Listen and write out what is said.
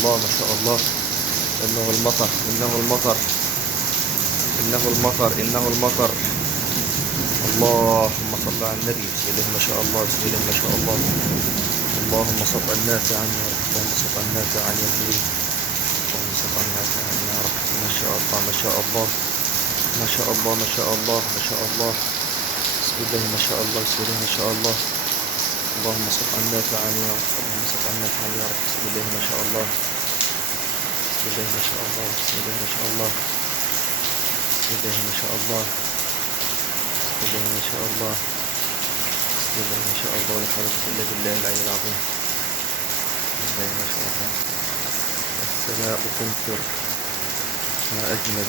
الله ما شاء الله. إنه المطر، إنه المطر، إنه المطر، إنه المطر. اللهم صل على النبي. بسم الله ما شاء الله، بسم الله ما شاء الله. اللهم صل نافعا يا رب، اللهم صل نافعا يا كريم، اللهم صل نافعا يا رب. ما شاء الله ما شاء الله، ما شاء الله ما شاء الله ما شاء الله. بسم الله ما شاء الله، بسم الله ما شاء الله. اللهم صل نافعا يا رب، اللهم صل نافعا يا رب. بسم الله ما شاء الله، بسم الله ما شاء الله، بسم الله ما شاء الله، بسم الله ما شاء الله، بسم الله ما شاء الله، بسم الله ما شاء الله. ولا حول ولا قوة إلا بالله العلي العظيم. بسم الله ما شاء الله. السماء تمطر، ما أجملها.